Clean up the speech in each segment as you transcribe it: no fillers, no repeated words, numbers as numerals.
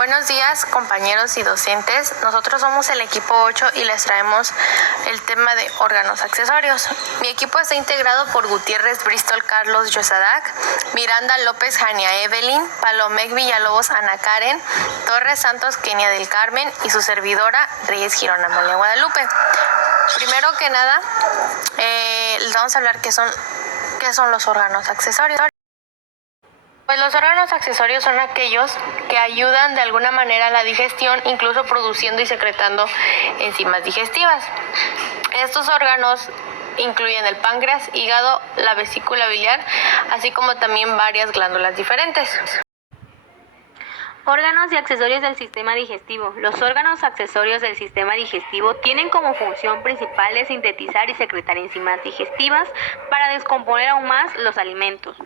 Buenos días, compañeros y docentes. Nosotros somos el equipo 8 y les traemos el tema de órganos accesorios. Mi equipo está integrado por Gutiérrez Bristol Carlos Yosadac, Miranda López Jania Evelyn, Palomec Villalobos Ana Karen, Torres Santos Kenia del Carmen y su servidora Reyes Girona Molia Guadalupe. Primero que nada, les vamos a hablar qué son los órganos accesorios. Pues los órganos accesorios son aquellos que ayudan de alguna manera a la digestión, incluso produciendo y secretando enzimas digestivas. Estos órganos incluyen el páncreas, hígado, la vesícula biliar, así como también varias glándulas diferentes. Órganos y accesorios del sistema digestivo. Los órganos accesorios del sistema digestivo tienen como función principal de sintetizar y secretar enzimas digestivas para descomponer aún más los alimentos.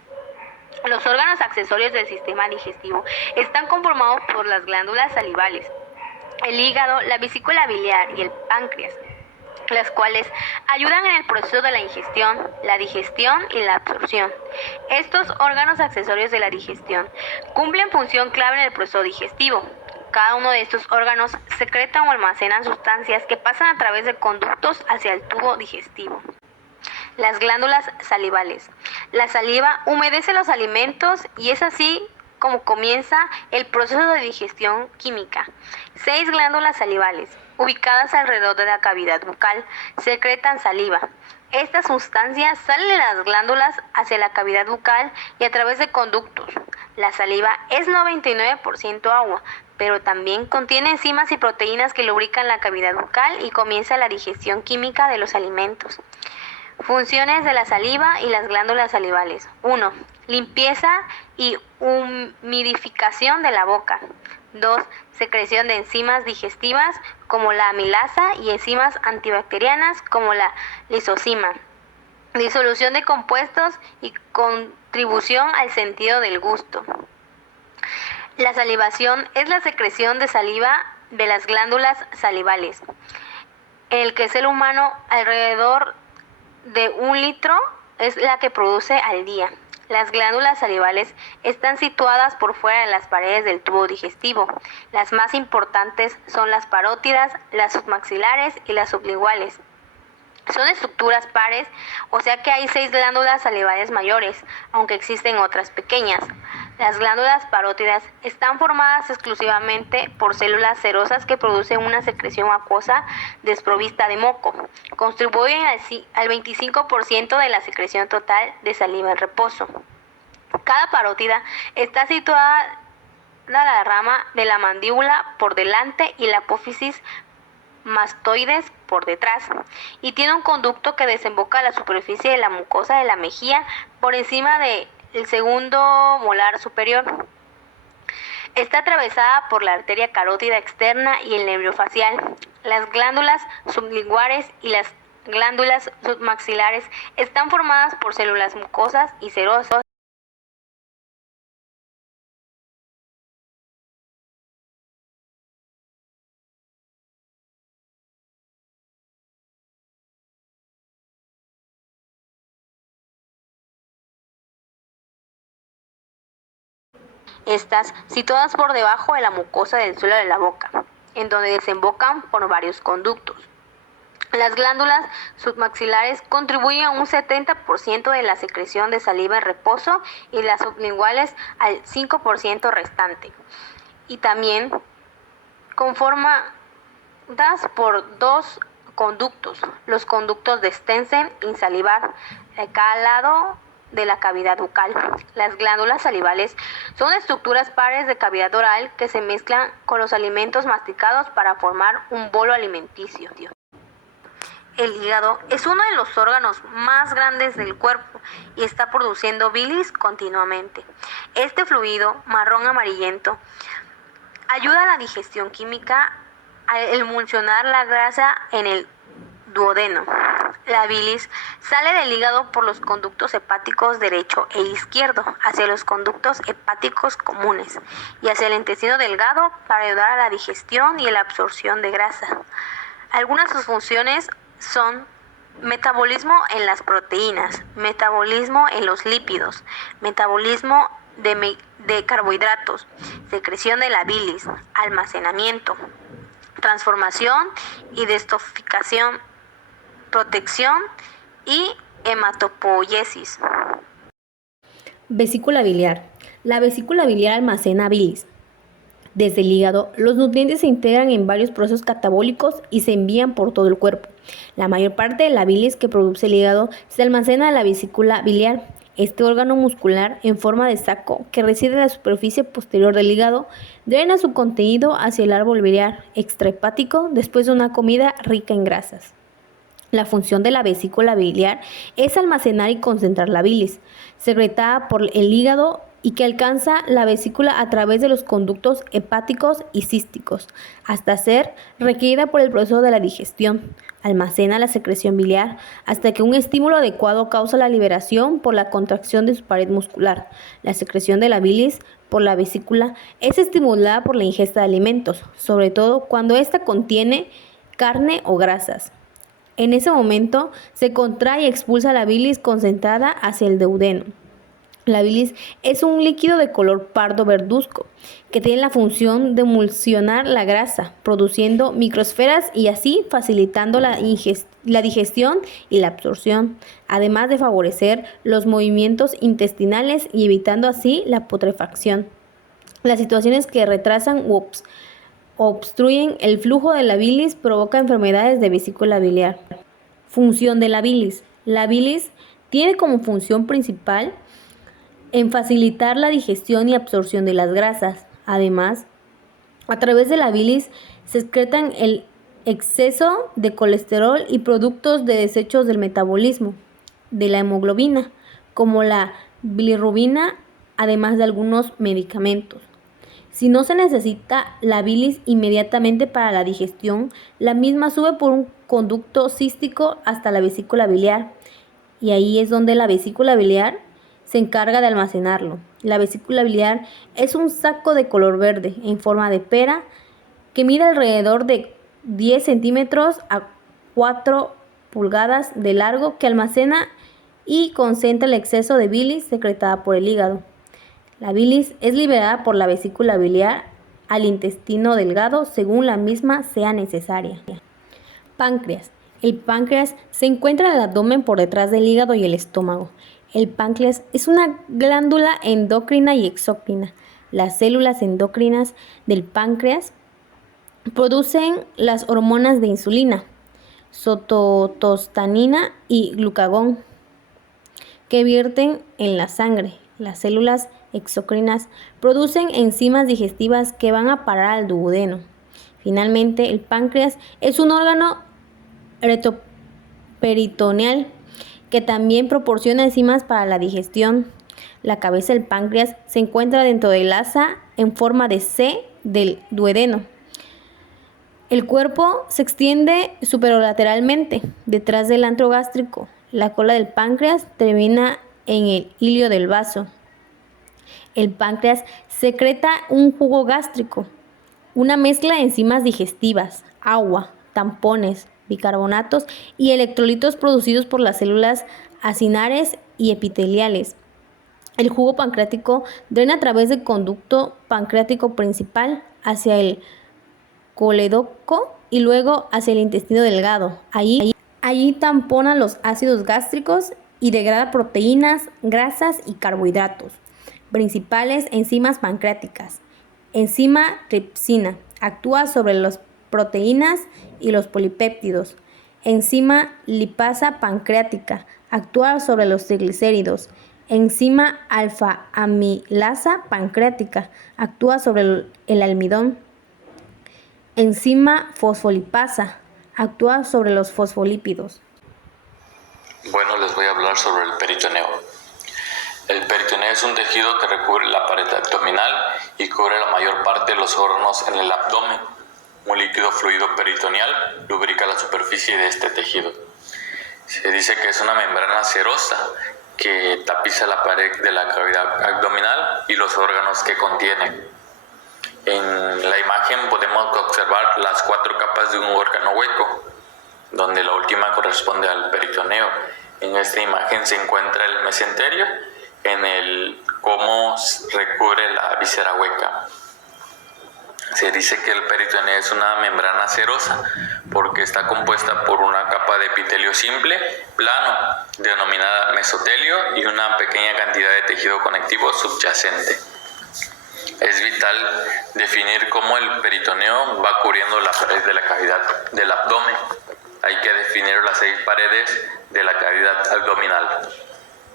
Los órganos accesorios del sistema digestivo están conformados por las glándulas salivales, el hígado, la vesícula biliar y el páncreas, las cuales ayudan en el proceso de la ingestión, la digestión y la absorción. Estos órganos accesorios de la digestión cumplen función clave en el proceso digestivo. Cada uno de estos órganos secretan o almacenan sustancias que pasan a través de conductos hacia el tubo digestivo. Las glándulas salivales. La saliva humedece los alimentos y es así como comienza el proceso de digestión química. 6 glándulas salivales, ubicadas alrededor de la cavidad bucal, secretan saliva. Esta sustancia sale de las glándulas hacia la cavidad bucal y a través de conductos. La saliva es 99% agua, pero también contiene enzimas y proteínas que lubrican la cavidad bucal y comienza la digestión química de los alimentos. Funciones de la saliva y las glándulas salivales. 1. Limpieza y humidificación de la boca. 2. Secreción de enzimas digestivas como la amilasa y enzimas antibacterianas como la lisozima. Disolución de compuestos y contribución al sentido del gusto. La salivación es la secreción de saliva de las glándulas salivales, en el que el ser humano alrededor de 1 litro es la que produce al día. Las glándulas salivales están situadas por fuera de las paredes del tubo digestivo. Las más importantes son las parótidas, las submaxilares y las sublinguales. Son estructuras pares, o sea que hay 6 glándulas salivales mayores, aunque existen otras pequeñas. Las glándulas parótidas están formadas exclusivamente por células serosas que producen una secreción acuosa desprovista de moco. Contribuyen al 25% de la secreción total de saliva en reposo. Cada parótida está situada a la rama de la mandíbula por delante y la apófisis mastoides por detrás, y tiene un conducto que desemboca a la superficie de la mucosa de la mejilla por encima del segundo molar superior. Está atravesada por la arteria carótida externa y el nervio facial. Las glándulas sublinguales y las glándulas submaxilares están formadas por células mucosas y serosas. Estas situadas por debajo de la mucosa del suelo de la boca, en donde desembocan por varios conductos. Las glándulas submaxilares contribuyen a un 70% de la secreción de saliva en reposo y las sublinguales al 5% restante. Y también conformadas por 2 conductos, los conductos de Stensen y salivar, a cada lado de la cavidad bucal. Las glándulas salivales son estructuras pares de cavidad oral que se mezclan con los alimentos masticados para formar un bolo alimenticio. El hígado es uno de los órganos más grandes del cuerpo y está produciendo bilis continuamente. Este fluido marrón amarillento ayuda a la digestión química a emulsionar la grasa en el duodeno. La bilis sale del hígado por los conductos hepáticos derecho e izquierdo hacia los conductos hepáticos comunes y hacia el intestino delgado para ayudar a la digestión y la absorción de grasa. Algunas de sus funciones son metabolismo en las proteínas, metabolismo en los lípidos, metabolismo de carbohidratos, secreción de la bilis, almacenamiento, transformación y detoxificación, protección y hematopoiesis. Vesícula biliar. La vesícula biliar almacena bilis. Desde el hígado, los nutrientes se integran en varios procesos catabólicos y se envían por todo el cuerpo. La mayor parte de la bilis que produce el hígado se almacena en la vesícula biliar. Este órgano muscular en forma de saco que reside en la superficie posterior del hígado drena su contenido hacia el árbol biliar extrahepático después de una comida rica en grasas. La función de la vesícula biliar es almacenar y concentrar la bilis, secretada por el hígado y que alcanza la vesícula a través de los conductos hepáticos y císticos, hasta ser requerida por el proceso de la digestión. Almacena la secreción biliar hasta que un estímulo adecuado causa la liberación por la contracción de su pared muscular. La secreción de la bilis por la vesícula es estimulada por la ingesta de alimentos, sobre todo cuando ésta contiene carne o grasas. En ese momento se contrae y expulsa la bilis concentrada hacia el duodeno. La bilis es un líquido de color pardo verduzco que tiene la función de emulsionar la grasa, produciendo microesferas y así facilitando la digestión y la absorción, además de favorecer los movimientos intestinales y evitando así la putrefacción. Las situaciones que retrasan u obstruyen el flujo de la bilis provocan enfermedades de vesícula biliar. Función de la bilis. La bilis tiene como función principal en facilitar la digestión y absorción de las grasas. Además, a través de la bilis se excretan el exceso de colesterol y productos de desechos del metabolismo de la hemoglobina, como la bilirrubina, además de algunos medicamentos. Si no se necesita la bilis inmediatamente para la digestión, la misma sube por un conducto cístico hasta la vesícula biliar, y ahí es donde la vesícula biliar se encarga de almacenarlo. La vesícula biliar es un saco de color verde en forma de pera que mide alrededor de 10 centímetros a 4 pulgadas de largo que almacena y concentra el exceso de bilis secretada por el hígado. La bilis es liberada por la vesícula biliar al intestino delgado según la misma sea necesaria. Páncreas. El páncreas se encuentra en el abdomen por detrás del hígado y el estómago. El páncreas es una glándula endocrina y exócrina. Las células endocrinas del páncreas producen las hormonas de insulina, sototostanina y glucagón, que vierten en la sangre. Las células exócrinas producen enzimas digestivas que van a parar al duodeno. Finalmente, el páncreas es un órgano retroperitoneal que también proporciona enzimas para la digestión. La cabeza del páncreas se encuentra dentro del asa en forma de C del duodeno. El cuerpo se extiende superolateralmente detrás del antro gástrico. La cola del páncreas termina en el hilio del vaso. El páncreas secreta un jugo gástrico, una mezcla de enzimas digestivas, agua, tampones, bicarbonatos y electrolitos producidos por las células acinares y epiteliales. El jugo pancreático drena a través del conducto pancreático principal hacia el colédoco y luego hacia el intestino delgado. Allí tampona los ácidos gástricos y degrada proteínas, grasas y carbohidratos. Principales enzimas pancreáticas. Enzima tripsina actúa sobre las proteínas y los polipéptidos. Enzima lipasa pancreática actúa sobre los triglicéridos. Enzima alfa-amilasa pancreática actúa sobre el almidón. Enzima fosfolipasa actúa sobre los fosfolípidos. Bueno, les voy a hablar sobre el peritoneo. El peritoneo es un tejido que recubre la pared abdominal y cubre la mayor parte de los órganos en el abdomen. Un líquido fluido peritoneal lubrica la superficie de este tejido. Se dice que es una membrana cerosa que tapiza la pared de la cavidad abdominal y los órganos que contiene. En la imagen podemos observar las 4 capas de un órgano hueco, donde la última corresponde al peritoneo. En esta imagen se encuentra el mesenterio, en el cómo recubre la víscera hueca. Se dice que el peritoneo es una membrana cerosa porque está compuesta por una capa de epitelio simple, plano, denominada mesotelio, y una pequeña cantidad de tejido conectivo subyacente. Es vital definir cómo el peritoneo va cubriendo la pared de la cavidad del abdomen. Hay que definir las 6 paredes de la cavidad abdominal: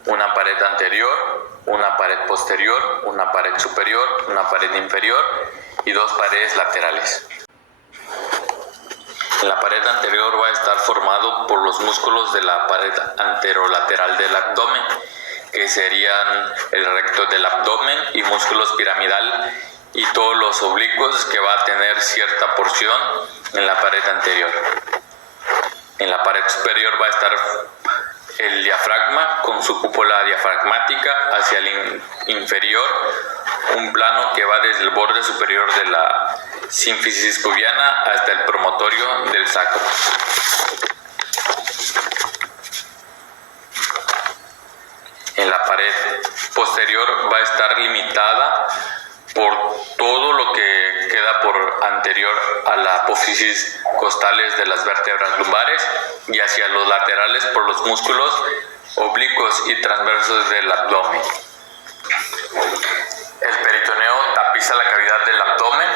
una pared anterior, una pared posterior, una pared superior, una pared inferior y 2 paredes laterales. En la pared anterior va a estar formado por los músculos de la pared anterolateral del abdomen, que serían el recto del abdomen y músculos piramidal y todos los oblicuos, que va a tener cierta porción en la pared anterior. En la pared superior va a estar el diafragma con su cúpula diafragmática hacia el inferior, un plano que va desde el borde superior de la sínfisis pubiana hasta el promontorio del sacro. En la pared posterior va a estar limitada por todo lo que queda por anterior a la apófisis costales de las vértebras lumbares y hacia los laterales por los músculos oblicuos y transversos del abdomen. El peritoneo tapiza la cavidad del abdomen.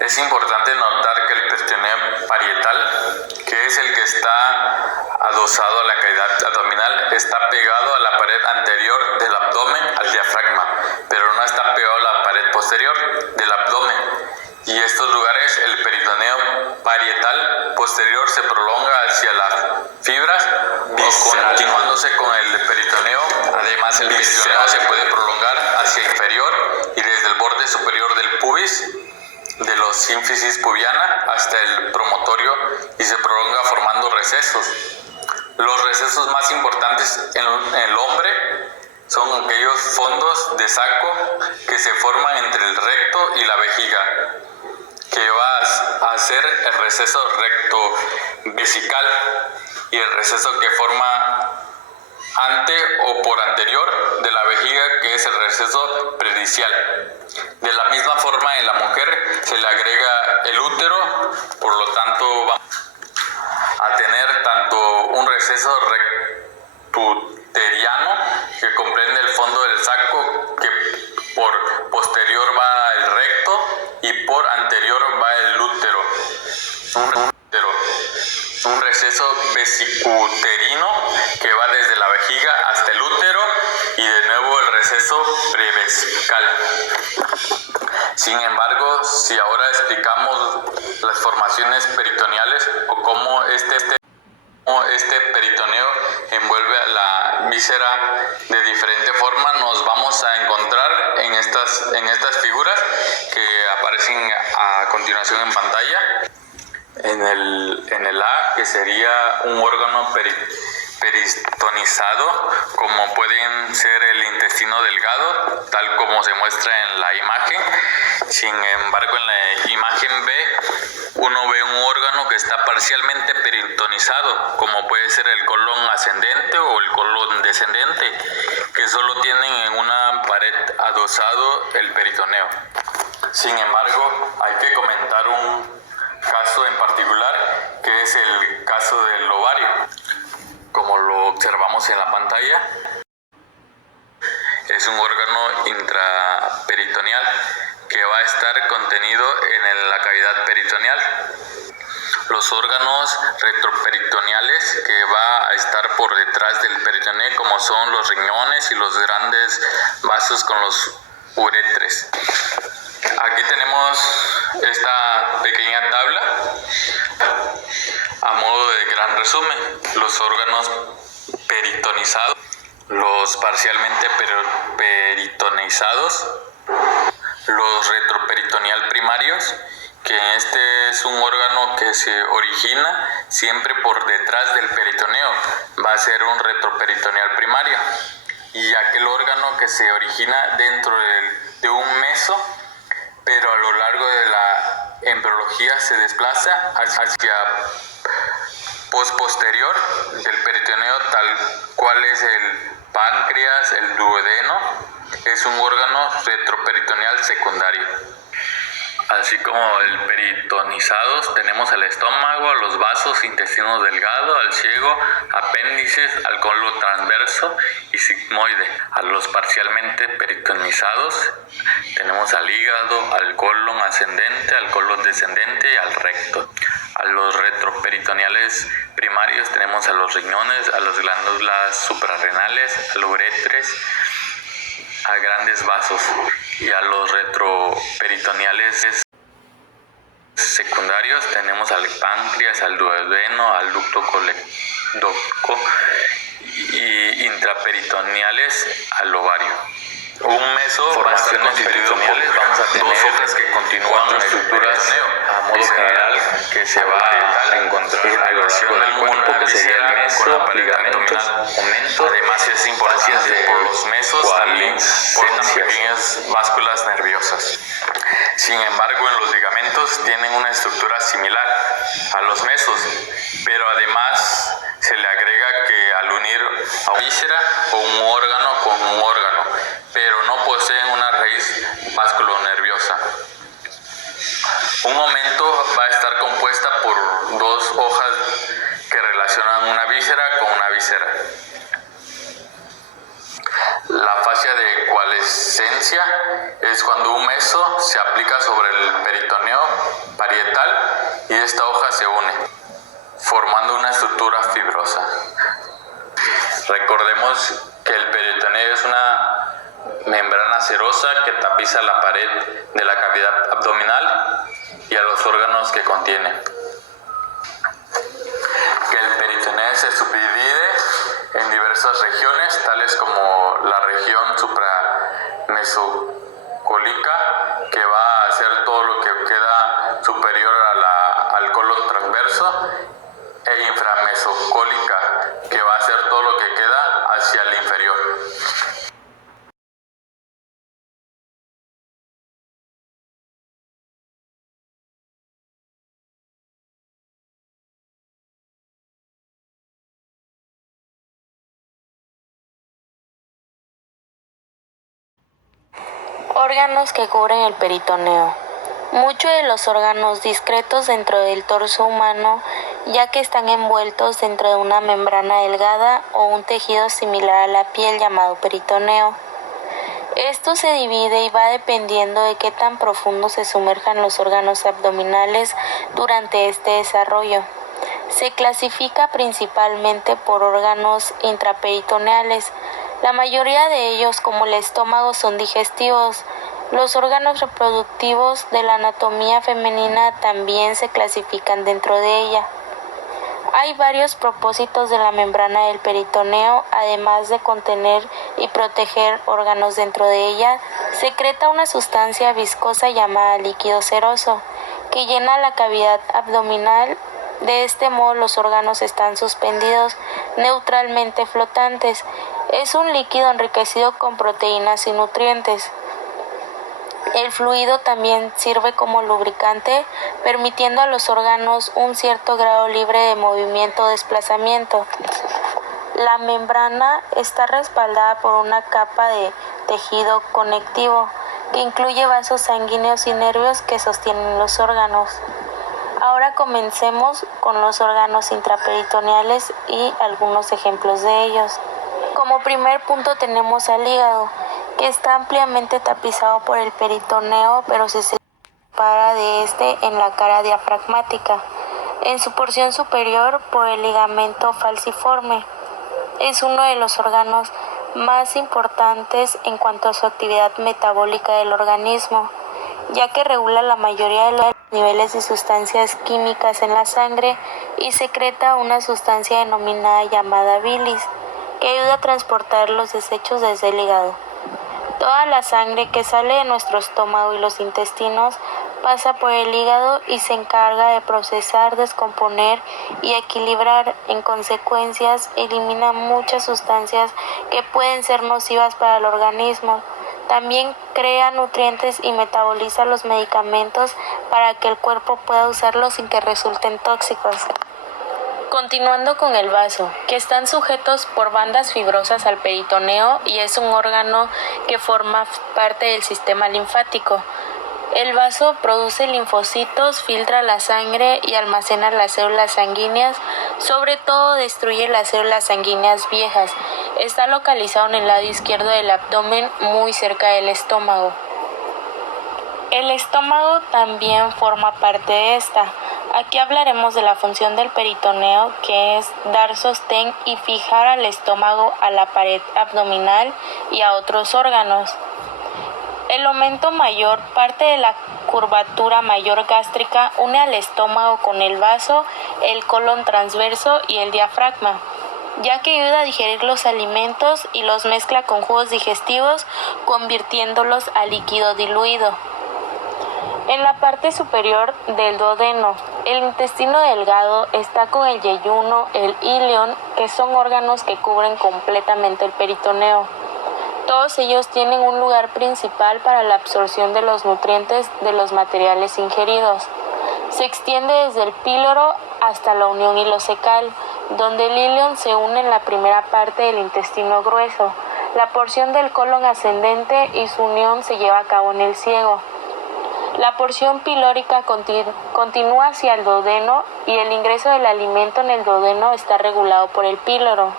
Es importante notar que el peritoneo parietal, que es el que está adosado a la cavidad abdominal, está pegado a la pared anterior del abdomen, al diafragma, pero no está pegado a la pared posterior del abdomen. Y estos lugares, el peritoneo parietal posterior se prolonga hacia las fibras, continuándose con el peritoneo. Además, el peritoneo se puede prolongar hacia inferior y desde el borde superior del pubis, de los sínfisis pubiana, hasta el promontorio, y se prolonga formando recesos. Los recesos más importantes en el hombre son aquellos fondos de saco que se forman entre el recto y la vejiga, que va a ser el receso recto vesical y el receso que forma ante o por anterior de la vejiga, que es el receso predicial. De la misma forma, en la mujer se le agrega el útero, por lo tanto vamos a tener tanto un receso rectuteriano, que comprende el fondo del saco, que por posterior va el recto y por anterior va el útero. Un receso vesicuterino, que va desde la vejiga hasta el útero, y de nuevo el receso prevesical. Sin embargo, si ahora explicamos las formaciones peritoneales o cómo este peritoneo envuelve a la víscera de diferente forma, nos vamos a encontrar en estas figuras que aparecen a continuación en pantalla. En el A, que sería un órgano peritonizado, como pueden ser el intestino delgado, tal como se muestra en la imagen. Sin embargo, en la imagen B, uno ve un órgano que está parcialmente peritonizado, como puede ser el colon ascendente o el colon descendente, que solo tienen en una pared adosado el peritoneo. Sin embargo, hay que comentar un caso en particular, que es el caso del ovario. Como lo observamos en la pantalla, es un órgano intraperitoneal que va a estar contenido en la cavidad peritoneal. Los órganos retroperitoneales que va a estar por detrás del peritoneo, como son los riñones y los grandes vasos con los uretres. Aquí tenemos esta pequeña tabla a modo de gran resumen. Los órganos peritonizados, los parcialmente peritonizados, los retroperitoneal primarios, que este es un órgano que se origina siempre por detrás del peritoneo, va a ser un retroperitoneal primario, y aquel órgano que se origina dentro de un meso, pero a lo largo de la embriología se desplaza hacia posterior del peritoneo, tal cual es el páncreas, el duodeno, es un órgano retroperitoneal secundario. Así como el peritonizados, tenemos al estómago, a los vasos, intestino delgado, al ciego, apéndices, al colon transverso y sigmoide. A los parcialmente peritonizados tenemos al hígado, al colon ascendente, al colon descendente y al recto. A los retroperitoneales primarios tenemos a los riñones, a las glándulas suprarrenales, a los uretres, a grandes vasos, y a los retroperitoneales secundarios tenemos al páncreas, al duodeno, al ducto colecdoco, y intraperitoneales al ovario. Un meso formaciones peritoneales vamos a tener dos hojas que continúan estructuras a modo general que se va a encontrar a lo largo del cuerpo, que sería el meso, ligamentos, omentos. Además es importante por los mesos también forman pequeñas básculas nerviosas. Sin embargo, en los ligamentos tienen una estructura similar a los mesos, pero además se le agrega que al unir a una víscera o un órgano con un órgano, pero no poseen una raíz vasculonerviosa. Un momento va a estar compuesta por dos hojas que relacionan una víscera con una víscera. La fase de coalescencia es cuando un meso se aplica sobre el peritoneo parietal y esta hoja se une, formando una estructura fibrosa. Recordemos que el peritoneo es una membrana serosa que tapiza la pared de la cavidad abdominal y a los órganos que contiene. Que el peritoneo se subdivide en diversas regiones, tales como la región supramesocólica, que va a hacer todo lo que queda superior al colon transverso, e inframesocólica, que va a hacer todo lo que queda hacia el inferior. Órganos que cubren el peritoneo. Muchos de los órganos discretos dentro del torso humano, ya que están envueltos dentro de una membrana delgada o un tejido similar a la piel llamado peritoneo. Esto se divide y va dependiendo de qué tan profundo se sumerjan los órganos abdominales durante este desarrollo. Se clasifica principalmente por órganos intraperitoneales. La mayoría de ellos, como el estómago, son digestivos. Los órganos reproductivos de la anatomía femenina también se clasifican dentro de ella. Hay varios propósitos de la membrana del peritoneo, además de contener y proteger órganos dentro de ella. Secreta una sustancia viscosa llamada líquido seroso, que llena la cavidad abdominal. De este modo los órganos están suspendidos neutralmente flotantes. Es un líquido enriquecido con proteínas y nutrientes. El fluido también sirve como lubricante, permitiendo a los órganos un cierto grado libre de movimiento o desplazamiento. La membrana está respaldada por una capa de tejido conectivo, que incluye vasos sanguíneos y nervios que sostienen los órganos. Ahora comencemos con los órganos intraperitoneales y algunos ejemplos de ellos. Como primer punto tenemos al hígado, que está ampliamente tapizado por el peritoneo, pero se separa de este en la cara diafragmática, en su porción superior por el ligamento falciforme. Es uno de los órganos más importantes en cuanto a su actividad metabólica del organismo, ya que regula la mayoría de los niveles de sustancias químicas en la sangre y secreta una sustancia denominada llamada bilis, que ayuda a transportar los desechos desde el hígado. Toda la sangre que sale de nuestro estómago y los intestinos pasa por el hígado y se encarga de procesar, descomponer y equilibrar. En consecuencia, elimina muchas sustancias que pueden ser nocivas para el organismo. También crea nutrientes y metaboliza los medicamentos para que el cuerpo pueda usarlos sin que resulten tóxicos. Continuando con el vaso, que están sujetos por bandas fibrosas al peritoneo y es un órgano que forma parte del sistema linfático. El vaso produce linfocitos, filtra la sangre y almacena las células sanguíneas, sobre todo destruye las células sanguíneas viejas. Está localizado en el lado izquierdo del abdomen, muy cerca del estómago. El estómago también forma parte de esta. Aquí hablaremos de la función del peritoneo, que es dar sostén y fijar al estómago a la pared abdominal y a otros órganos. El aumento mayor, parte de la curvatura mayor gástrica, une al estómago con el vaso, el colon transverso y el diafragma, ya que ayuda a digerir los alimentos y los mezcla con jugos digestivos, convirtiéndolos a líquido diluido. En la parte superior del duodeno, el intestino delgado está con el yeyuno, el ilion, que son órganos que cubren completamente el peritoneo. Todos ellos tienen un lugar principal para la absorción de los nutrientes de los materiales ingeridos. Se extiende desde el píloro hasta la unión ileocecal, donde el ilion se une en la primera parte del intestino grueso. La porción del colon ascendente y su unión se lleva a cabo en el ciego. La porción pilórica continúa hacia el duodeno y el ingreso del alimento en el duodeno está regulado por el píloro.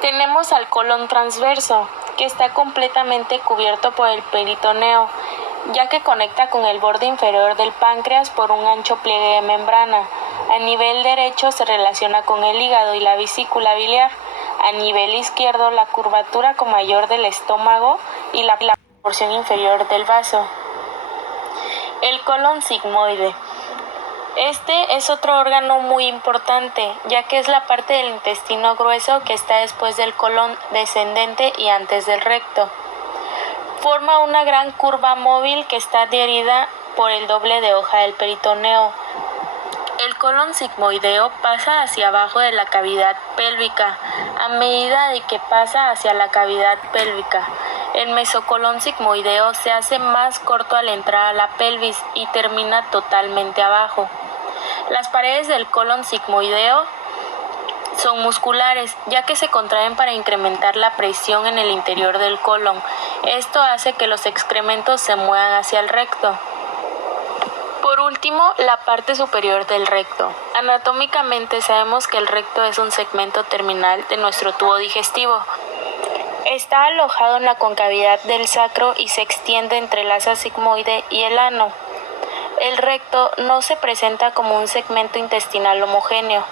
Tenemos al colon transverso, que está completamente cubierto por el peritoneo, ya que conecta con el borde inferior del páncreas por un ancho pliegue de membrana. A nivel derecho se relaciona con el hígado y la vesícula biliar. A nivel izquierdo, la curvatura mayor del estómago y la porción inferior del vaso. El colon sigmoide. Este es otro órgano muy importante, ya que es la parte del intestino grueso que está después del colon descendente y antes del recto. Forma una gran curva móvil que está adherida por el doble de hoja del peritoneo. El colon sigmoideo pasa hacia abajo de la cavidad pélvica, a medida de que pasa hacia la cavidad pélvica. El mesocolon sigmoideo se hace más corto al entrar a la pelvis y termina totalmente abajo. Las paredes del colon sigmoideo son musculares, ya que se contraen para incrementar la presión en el interior del colon. Esto hace que los excrementos se muevan hacia el recto. Por último, la parte superior del recto. Anatómicamente sabemos que el recto es un segmento terminal de nuestro tubo digestivo. Está alojado en la concavidad del sacro y se extiende entre el asa sigmoide y el ano. El recto no se presenta como un segmento intestinal homogéneo.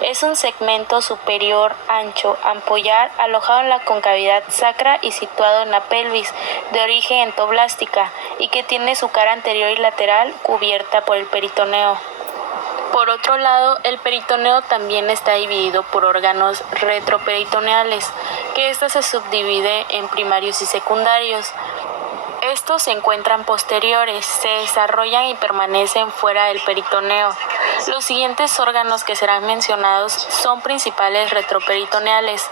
Es un segmento superior, ancho, ampollar, alojado en la concavidad sacra y situado en la pelvis, de origen endoblástica, y que tiene su cara anterior y lateral cubierta por el peritoneo. Por otro lado, el peritoneo también está dividido por órganos retroperitoneales, que ésta se subdivide en primarios y secundarios. Estos se encuentran posteriores, se desarrollan y permanecen fuera del peritoneo. Los siguientes órganos que serán mencionados son principales retroperitoneales.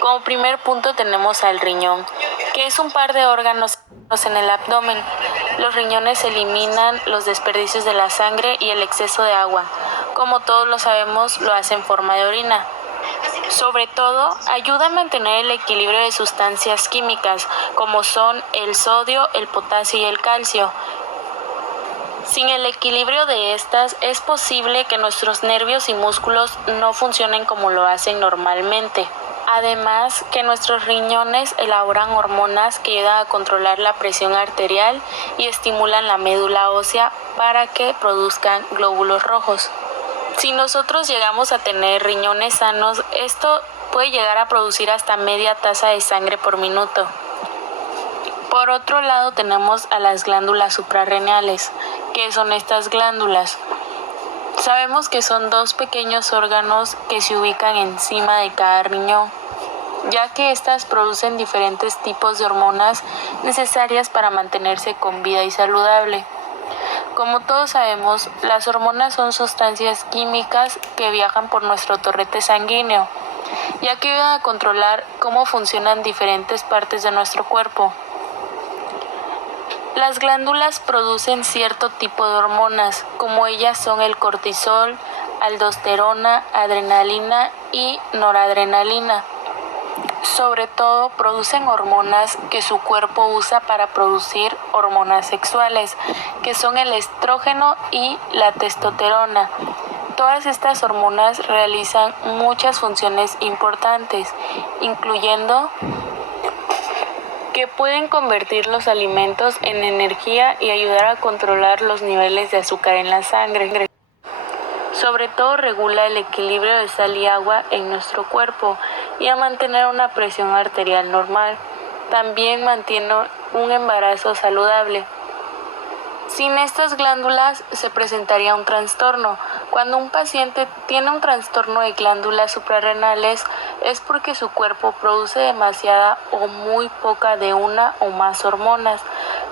Como primer punto tenemos al riñón, que es un par de órganos en el abdomen. Los riñones eliminan los desperdicios de la sangre y el exceso de agua. Como todos lo sabemos, lo hace en forma de orina. Sobre todo, ayuda a mantener el equilibrio de sustancias químicas, como son el sodio, el potasio y el calcio. Sin el equilibrio de estas, es posible que nuestros nervios y músculos no funcionen como lo hacen normalmente. Además, que nuestros riñones elaboran hormonas que ayudan a controlar la presión arterial y estimulan la médula ósea para que produzcan glóbulos rojos. Si nosotros llegamos a tener riñones sanos, esto puede llegar a producir hasta media taza de sangre por minuto. Por otro lado tenemos a las glándulas suprarrenales. ¿Qué son estas glándulas? Sabemos que son dos pequeños órganos que se ubican encima de cada riñón, ya que estas producen diferentes tipos de hormonas necesarias para mantenerse con vida y saludable. Como todos sabemos, las hormonas son sustancias químicas que viajan por nuestro torrente sanguíneo, ya que ayudan a controlar cómo funcionan diferentes partes de nuestro cuerpo. Las glándulas producen cierto tipo de hormonas, como ellas son el cortisol, aldosterona, adrenalina y noradrenalina. Sobre todo producen hormonas que su cuerpo usa para producir hormonas sexuales, que son el estrógeno y la testosterona. Todas estas hormonas realizan muchas funciones importantes, incluyendo que pueden convertir los alimentos en energía y ayudar a controlar los niveles de azúcar en la sangre. Sobre todo regula el equilibrio de sal y agua en nuestro cuerpo y a mantener una presión arterial normal. También mantiene un embarazo saludable. Sin estas glándulas se presentaría un trastorno. Cuando un paciente tiene un trastorno de glándulas suprarrenales es porque su cuerpo produce demasiada o muy poca de una o más hormonas.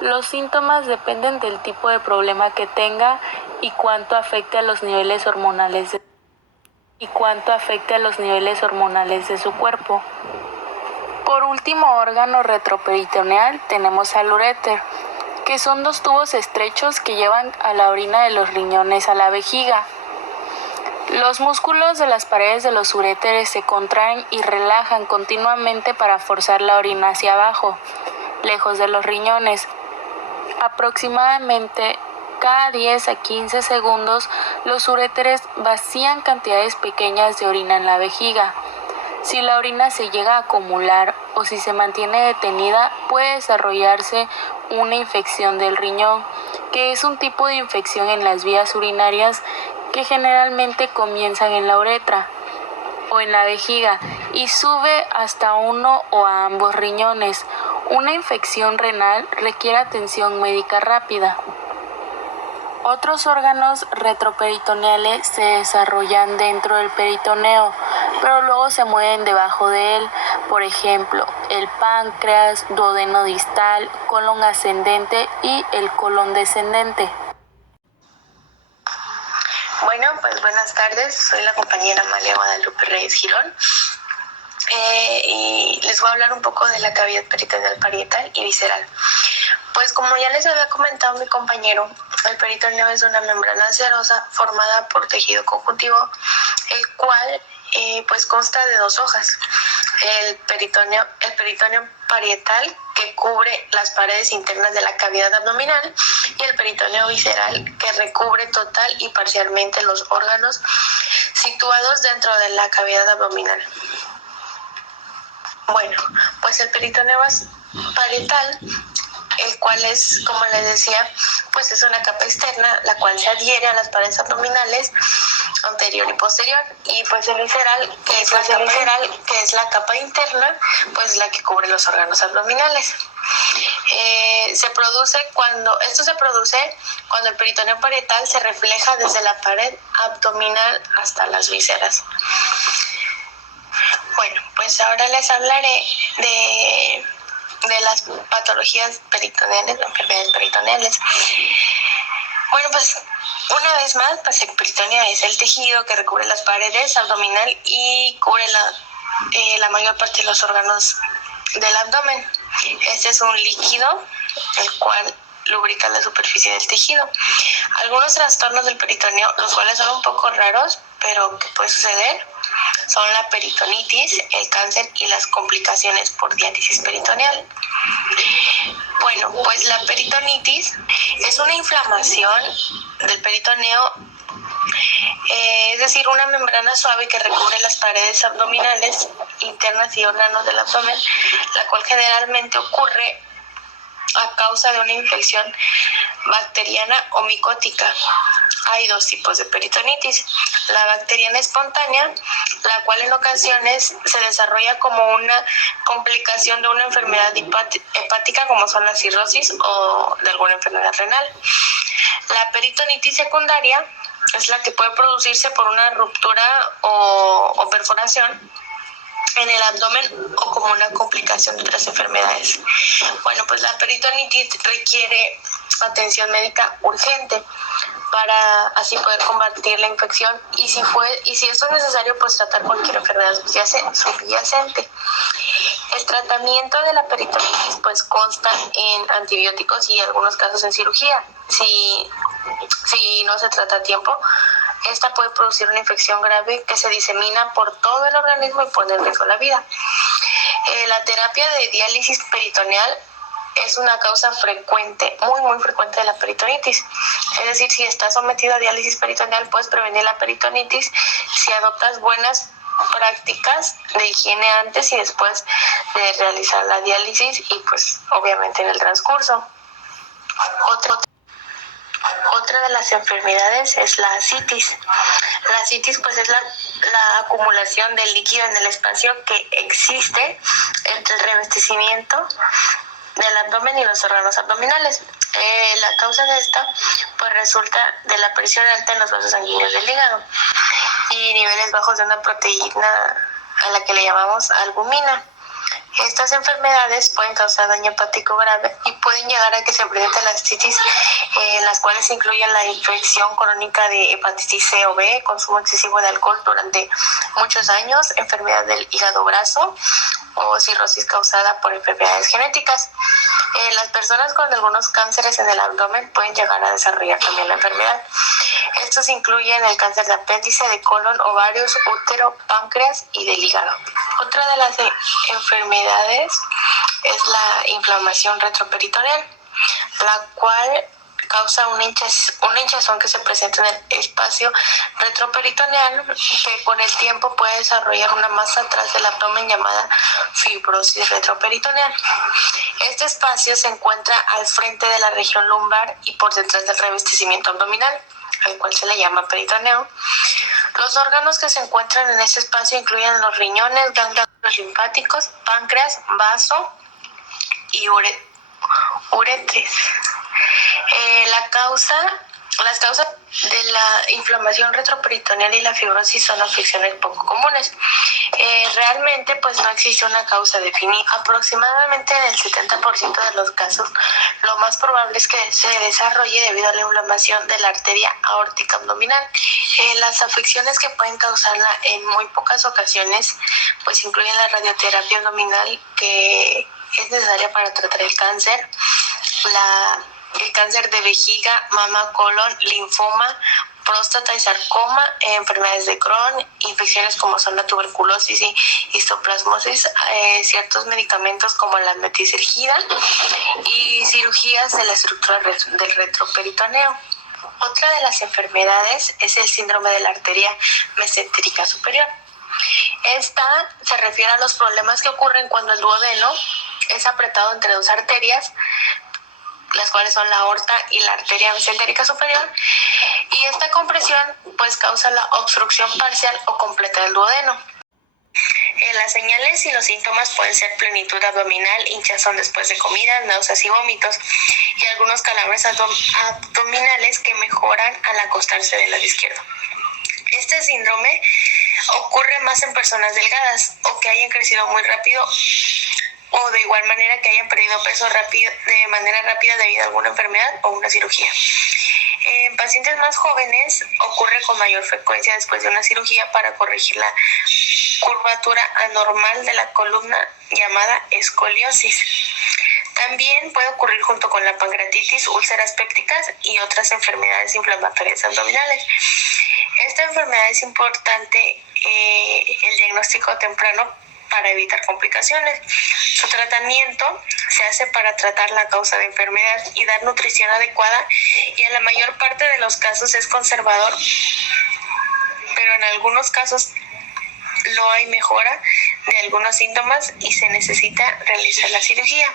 Los síntomas dependen del tipo de problema que tenga y cuánto afecte a los niveles hormonales de su cuerpo. Por último, órgano retroperitoneal tenemos al uréter, que son 2 tubos estrechos que llevan a la orina de los riñones a la vejiga. Los músculos de las paredes de los uréteres se contraen y relajan continuamente para forzar la orina hacia abajo, lejos de los riñones. Aproximadamente cada 10 a 15 segundos, los uréteres vacían cantidades pequeñas de orina en la vejiga. Si la orina se llega a acumular o si se mantiene detenida, puede desarrollarse una infección del riñón, que es un tipo de infección en las vías urinarias que generalmente comienzan en la uretra o en la vejiga y sube hasta uno o a ambos riñones. Una infección renal requiere atención médica rápida. Otros órganos retroperitoneales se desarrollan dentro del peritoneo, pero luego se mueven debajo de él. Por ejemplo, el páncreas, duodeno distal, colon ascendente y el colon descendente. Bueno, pues buenas tardes, soy la compañera Amalia Guadalupe Reyes Girón y les voy a hablar un poco de la cavidad peritoneal parietal y visceral. Pues como ya les había comentado mi compañero, el peritoneo es una membrana serosa formada por tejido conjuntivo, el cual pues consta de 2 hojas. El peritoneo parietal, que cubre las paredes internas de la cavidad abdominal, y el peritoneo visceral, que recubre total y parcialmente los órganos situados dentro de la cavidad abdominal. Bueno, pues el peritoneo parietal, el cual es, como les decía, pues es una capa externa, la cual se adhiere a las paredes abdominales anterior y posterior, y pues el visceral, que es la capa interna, pues la que cubre los órganos abdominales. Esto se produce cuando el peritoneo parietal se refleja desde la pared abdominal hasta las vísceras. Bueno, pues ahora les hablaré de las patologías peritoneales, enfermedades peritoneales. Bueno, pues una vez más, pues el peritoneo es el tejido que recubre las paredes abdominal y cubre la mayor parte de los órganos del abdomen. Este es un líquido el cual lubrica la superficie del tejido. Algunos trastornos del peritoneo, los cuales son un poco raros, pero que puede suceder, son la peritonitis, el cáncer y las complicaciones por diálisis peritoneal. Bueno, pues la peritonitis es una inflamación del peritoneo, es decir, una membrana suave que recubre las paredes abdominales internas y órganos del abdomen, la cual generalmente ocurre a causa de una infección bacteriana o micótica. Hay 2 tipos de peritonitis: la bacteriana espontánea, la cual en ocasiones se desarrolla como una complicación de una enfermedad hepática, como son la cirrosis o de alguna enfermedad renal. La peritonitis secundaria es la que puede producirse por una ruptura o perforación en el abdomen o como una complicación de otras enfermedades. Bueno, pues la peritonitis requiere atención médica urgente para así poder combatir la infección y si esto es necesario, pues tratar cualquier enfermedad subyacente. El tratamiento de la peritonitis pues consta en antibióticos y en algunos casos en cirugía. Si no se trata a tiempo, esta puede producir una infección grave que se disemina por todo el organismo y pone en riesgo la vida. La terapia de diálisis peritoneal es una causa frecuente, muy frecuente de la peritonitis. Es decir, si estás sometido a diálisis peritoneal, puedes prevenir la peritonitis si adoptas buenas prácticas de higiene antes y después de realizar la diálisis y pues obviamente en el transcurso. Otra de las enfermedades es la ascitis. La ascitis pues es la acumulación de líquido en el espacio que existe entre el revestimiento del abdomen y los órganos abdominales. La causa de esta pues resulta de la presión alta en los vasos sanguíneos del hígado y niveles bajos de una proteína a la que le llamamos albumina. Estas enfermedades pueden causar daño hepático grave y pueden llegar a que se presente la ascitis, en las cuales incluyen la infección crónica de hepatitis C o B, consumo excesivo de alcohol durante muchos años, enfermedad del hígado graso o cirrosis causada por enfermedades genéticas. Las personas con algunos cánceres en el abdomen pueden llegar a desarrollar también la enfermedad. Estos incluyen el cáncer de apéndice, de colon, ovarios, útero, páncreas y del hígado. Otra de las enfermedades es la inflamación retroperitoneal, la cual causa una hinchazón que se presenta en el espacio retroperitoneal, que con el tiempo puede desarrollar una masa atrás del abdomen llamada fibrosis retroperitoneal. Este espacio se encuentra al frente de la región lumbar y por detrás del revestimiento abdominal, al cual se le llama peritoneo. Los órganos que se encuentran en este espacio incluyen los riñones, ganglios linfáticos, páncreas, vaso y uretres. Las causas de la inflamación retroperitoneal y la fibrosis son afecciones poco comunes. Realmente pues no existe una causa definida. Aproximadamente en el 70% de los casos, lo más probable es que se desarrolle debido a la inflamación de la arteria aórtica abdominal. Las afecciones que pueden causarla en muy pocas ocasiones pues incluyen la radioterapia abdominal, que es necesaria para tratar el cáncer, el cáncer de vejiga, mama, colon, linfoma, próstata y sarcoma, enfermedades de Crohn, infecciones como son la tuberculosis y histoplasmosis, ciertos medicamentos como la metilcergida y cirugías de la estructura del retroperitoneo. Otra de las enfermedades es el síndrome de la arteria mesentérica superior. Esta se refiere a los problemas que ocurren cuando el duodeno es apretado entre dos arterias, las cuales son la aorta y la arteria mesentérica superior, y esta compresión pues causa la obstrucción parcial o completa del duodeno. Las señales y los síntomas pueden ser plenitud abdominal, hinchazón después de comida, náuseas y vómitos, y algunos calambres abdominales que mejoran al acostarse del lado izquierdo. Este síndrome ocurre más en personas delgadas o que hayan crecido muy rápido, o de igual manera que hayan perdido peso de manera rápida debido a alguna enfermedad o una cirugía. En pacientes más jóvenes ocurre con mayor frecuencia después de una cirugía para corregir la curvatura anormal de la columna llamada escoliosis. También puede ocurrir junto con la pancreatitis, úlceras pépticas y otras enfermedades inflamatorias abdominales. Esta enfermedad es importante el diagnóstico temprano para evitar complicaciones. Su tratamiento se hace para tratar la causa de enfermedad y dar nutrición adecuada, y en la mayor parte de los casos es conservador, pero en algunos casos no hay mejora de algunos síntomas y se necesita realizar la cirugía.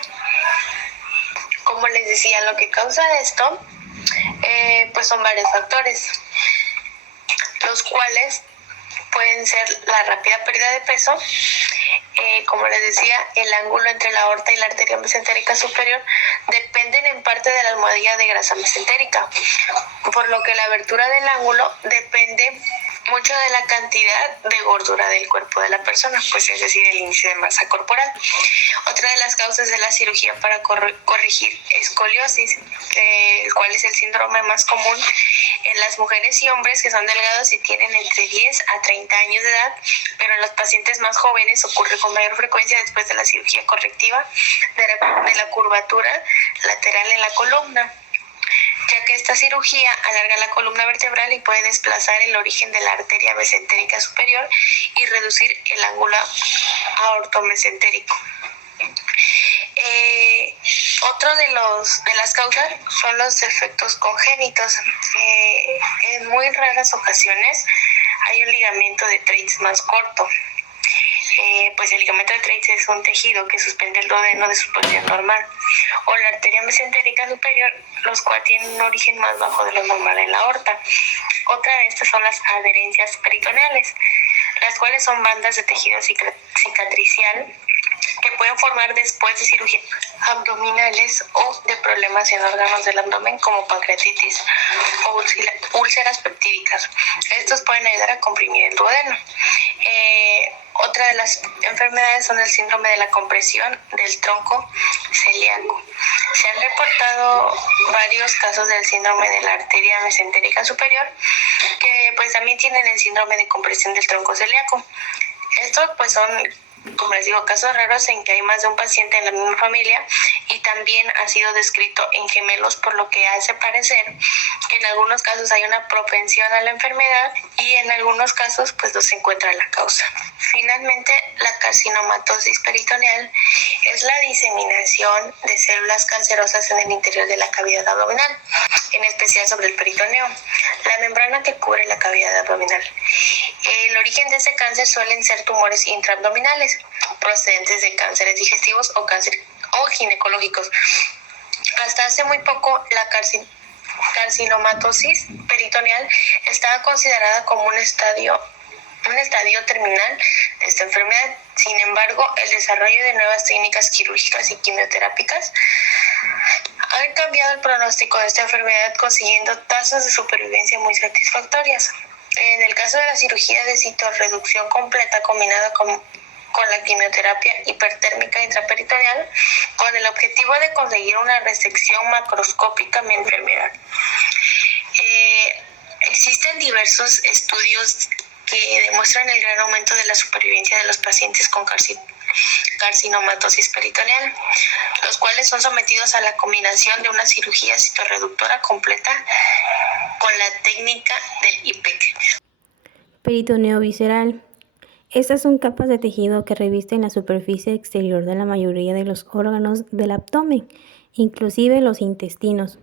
Como les decía, lo que causa esto pues son varios factores, los cuales pueden ser la rápida pérdida de peso. Como les decía, el ángulo entre la aorta y la arteria mesentérica superior dependen en parte de la almohadilla de grasa mesentérica, por lo que la abertura del ángulo depende mucho de la cantidad de gordura del cuerpo de la persona, pues es decir, el índice de masa corporal. Otra de las causas de la cirugía para corregir escoliosis, el cual es el síndrome más común en las mujeres y hombres que son delgados y tienen entre 10 a 30 años de edad, pero en los pacientes más jóvenes ocurre con mayor frecuencia después de la cirugía correctiva de la curvatura lateral en la columna, ya que Esta cirugía alarga la columna vertebral y puede desplazar el origen de la arteria mesentérica superior y reducir el ángulo aortomesentérico. Otro de las causas son los defectos congénitos. En muy raras ocasiones hay un ligamento de Treitz más corto. Pues el ligamento de Treitz es un tejido que suspende el duodeno de su posición normal, o la arteria mesentérica superior, los cuales tienen un origen más bajo de lo normal en la aorta. Otra de estas son las adherencias peritoneales, las cuales son bandas de tejido cicatricial que pueden formar después de cirugías abdominales o de problemas en órganos del abdomen como pancreatitis o úlceras peptídicas. Estos pueden ayudar a comprimir el duodeno. Otra de las enfermedades son el síndrome de la compresión del tronco celíaco. Se han reportado varios casos del síndrome de la arteria mesentérica superior que pues también tienen el síndrome de compresión del tronco celíaco. Estos pues son, como les digo, casos raros en que hay más de un paciente en la misma familia y también ha sido descrito en gemelos, por lo que hace parecer que en algunos casos hay una propensión a la enfermedad y en algunos casos pues no se encuentra la causa. Finalmente, la carcinomatosis peritoneal es la diseminación de células cancerosas en el interior de la cavidad abdominal, en especial sobre el peritoneo, la membrana que cubre la cavidad abdominal. El origen de este cáncer suelen ser tumores intraabdominales procedentes de cánceres digestivos o ginecológicos. Hasta hace muy poco, la carcinomatosis peritoneal estaba considerada como un estadio terminal de esta enfermedad. Sin embargo, el desarrollo de nuevas técnicas quirúrgicas y quimioterápicas han cambiado el pronóstico de esta enfermedad, consiguiendo tasas de supervivencia muy satisfactorias. En el caso de la cirugía de citorreducción completa combinada con la quimioterapia hipertérmica intraperitoneal, con el objetivo de conseguir una resección macroscópica de la enfermedad. Existen diversos estudios que demuestran el gran aumento de la supervivencia de los pacientes con carcinomatosis peritoneal, los cuales son sometidos a la combinación de una cirugía citorreductora completa con la técnica del IPEC. Peritoneo visceral. Estas son capas de tejido que revisten la superficie exterior de la mayoría de los órganos del abdomen, inclusive los intestinos.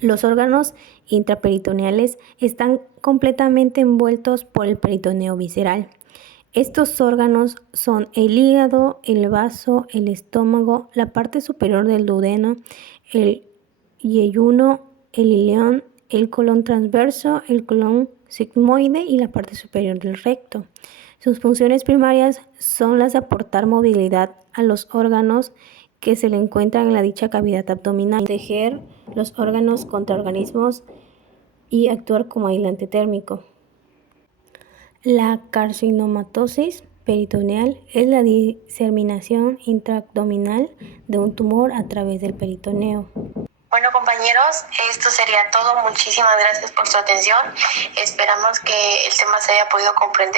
Los órganos intraperitoneales están completamente envueltos por el peritoneo visceral. Estos órganos son el hígado, el vaso, el estómago, la parte superior del duodeno, el yeyuno, el ileón, el colon transverso, el colon sigmoide y la parte superior del recto. Sus funciones primarias son las de aportar movilidad a los órganos que se le encuentran en la dicha cavidad abdominal, proteger los órganos contra organismos y actuar como aislante térmico. La carcinomatosis peritoneal es la diseminación intraabdominal de un tumor a través del peritoneo. Bueno, compañeros, esto sería todo. Muchísimas gracias por su atención. Esperamos que el tema se haya podido comprender.